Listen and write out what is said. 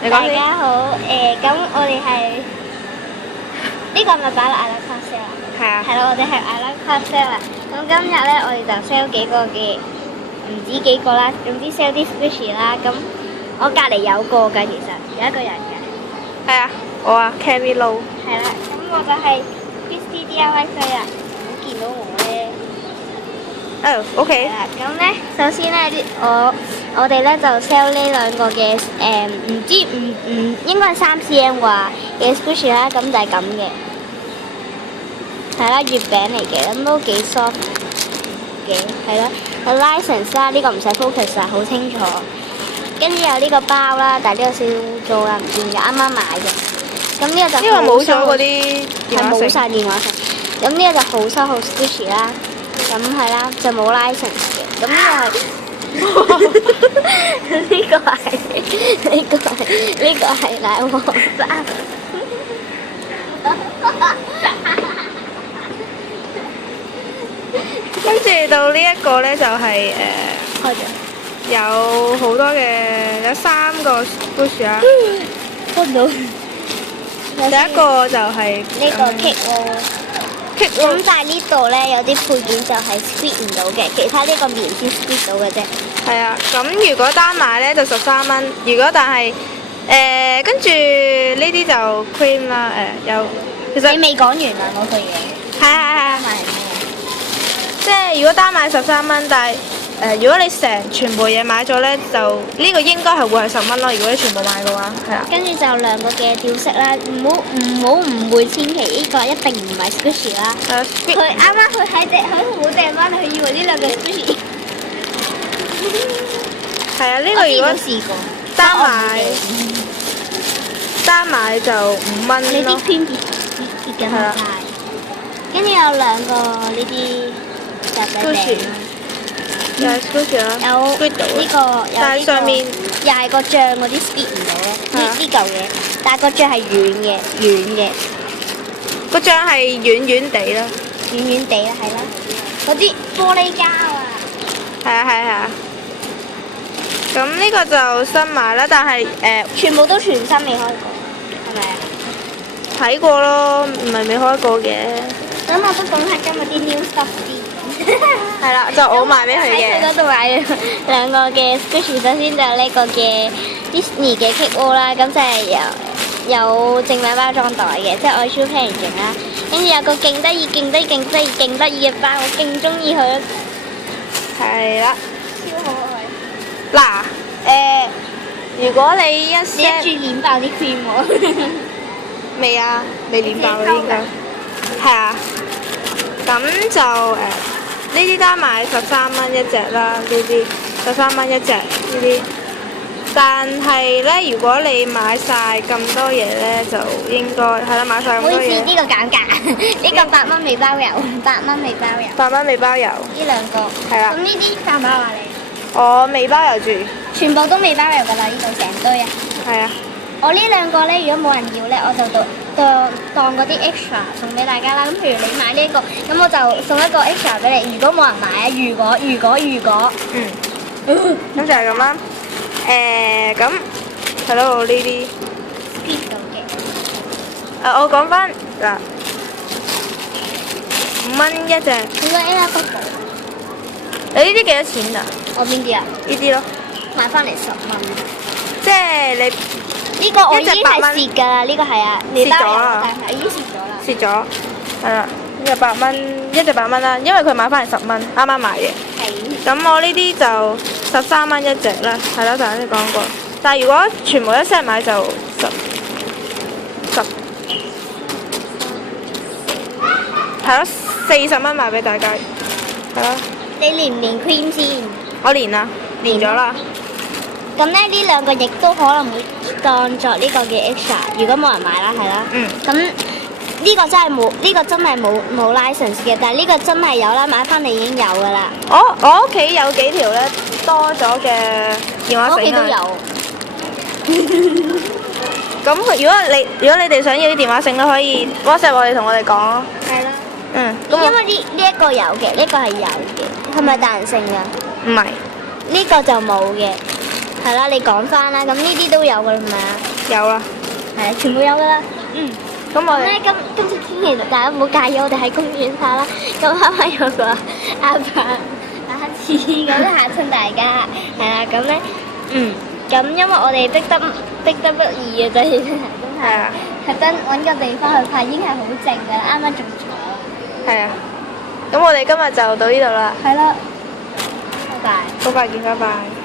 大你講先。家好，咁我哋係呢個咪擺落 I Love Club Sale 啊？係啊。係咯，我哋係 I Love Club Sale 啦。咁今日咧，我哋就 sell 幾個嘅，唔止幾個啦，總之 sell 啲 Squishy 啦。咁我隔離有個㗎，其實有一個人嘅。係啊，我啊 Candy Low。係啦，咁我就係 Christy DIY 飛啦。咁見到我咧。哦，OK。係啦，咁咧，首先咧，我哋咧就 sell 呢兩個嘅唔應該係3cm 啩嘅 Squishy 啦，咁就係咁嘅，係啦，月餅嚟嘅，咁都幾 soft 嘅，係啦，有 license 啦，呢個唔使 focus 啊，好清楚。跟住有呢個包啦，但係呢個少少污糟啦，唔知點解啱啱買嘅。咁呢個就因為冇咗嗰啲電話冇繩。晒電話繩。咁呢個就好收好 Squishy 啦。咁係啦，就冇 license 嘅。咁呢個係呢個係奶黃包。跟住到呢一個咧就係開咗。有好多嘅，有3個 Squishy 啦。開唔到。第一個就係呢個 cake 喎。咁但係呢度咧有啲配件就係 squeeze 唔到嘅，其他呢個棉先 squeeze 到嘅啫。係啊，咁如果單買咧就13蚊，如果但係跟住呢啲就 cream 啦，有其實你未講完啊嗰句嘢。係買咩？即係如果單買13蚊，但係如果你全部嘢買咗咧，就呢個應該係會係10蚊咯。如果你全部買嘅話，係啊。跟住就兩個嘅吊飾啦，唔好誤會，千祈呢個一定唔係 Squishy 啦。佢啱啱佢冇掟翻嚟，佢以為呢兩個 Squishy。係啊，呢個如果試過單買就5蚊你啲咯。圈結緊好大。跟住有兩個呢啲格仔餅啦。又係 Squishy 啦，有 squeeze 到呢個，但係上面又係個醬嗰啲 squeeze 唔到咯，呢嚿嘢，但係個醬係軟嘅，個醬係軟軟地啦。軟軟地啦，係啦，嗰啲玻璃膠啊，係啊。咁呢個就新買啦，但係全部都全新未開過，係咪啊？睇過咯，唔係未開過嘅。咁我都講下今日啲 new stuff 啲。係啦，就我賣俾佢嘅。喺佢嗰度買兩個嘅 Squishy，首先就呢個嘅 Disney 嘅 Cake Wall 啦，咁就係有正版包裝袋嘅，即係愛超 packaging 啦。跟住有個勁得意嘅包，我勁中意佢。係啦。超可愛。嗱，如果你一你一 set 住染爆啲 cream 喎。未啊，未練爆啦應該。係啊。咁就呢啲單買13蚊一隻啦，呢啲13蚊一隻呢啲。但係咧，如果你買晒咁多嘢咧，就應該係啦，買晒咁多唔好意思，嘢。呢個減價，呢個8蚊未包郵，8蚊未包郵。 8蚊未包郵。呢兩個。係啦咁呢啲包唔包啊你？我未包郵住。全部都未包郵㗎啦，呢度成堆啊！係啊。我呢兩個咧，如果冇人要咧，我就當嗰啲 extra 送俾大家啦。咁譬如你買呢個，咁我就送一個 extra 俾你。如果冇人買啊，如果，咁就係咁啦。咁係咯，我呢啲。squeeze 到嘅。我講翻嗱，5蚊一隻。呢個 Ella Bubble，你呢啲幾多錢啊？我邊啲啊？呢啲咯，買翻嚟10蚊。即係你呢個我已經係一隻8蚊蝕㗎啦，呢個係啊，蝕咗啦但係已經蝕咗啦。蝕咗，係啦，呢隻8蚊，一隻8蚊啦，因為佢買翻嚟10蚊，啱啱買嘅。係。咁我呢啲就13蚊一隻啦，係啦，頭先講過。但係如果全部一 set 買就10，係咯，40蚊賣俾大家，係咯。你連唔連 cream 先？我連啦，連咗啦。咁咧呢兩個亦都可能會當作呢個嘅 extra，如果冇人買啦，係啦。咁呢個真係冇，呢個真係冇 license 嘅，但係呢個真係有啦，買翻嚟已經有㗎啦。我屋企有幾條咧多咗嘅電話繩啊。我屋企都有。咁如果你哋想要啲電話繩都可以 WhatsApp 我哋同我哋講咯。係啦。咁因為呢一個有嘅，呢個係有嘅，係咪彈性㗎？唔係。呢個就冇嘅。係啦，你講翻啦，咁呢啲都有㗎啦嘛。有啦。係全部有噶啦。嗯。咁我哋今次天氣大家唔好介意，我哋喺公園下啦。咁啱啱有個阿伯打字咁嚇親大家，係啦。咁咧，咁因為我哋逼得不易嘅啫，真係特登揾個地方去拍，已經係好靜㗎啦，啱啱仲坐。係啊。咁我哋今日就到呢度啦。係咯。拜拜。好快見，拜拜。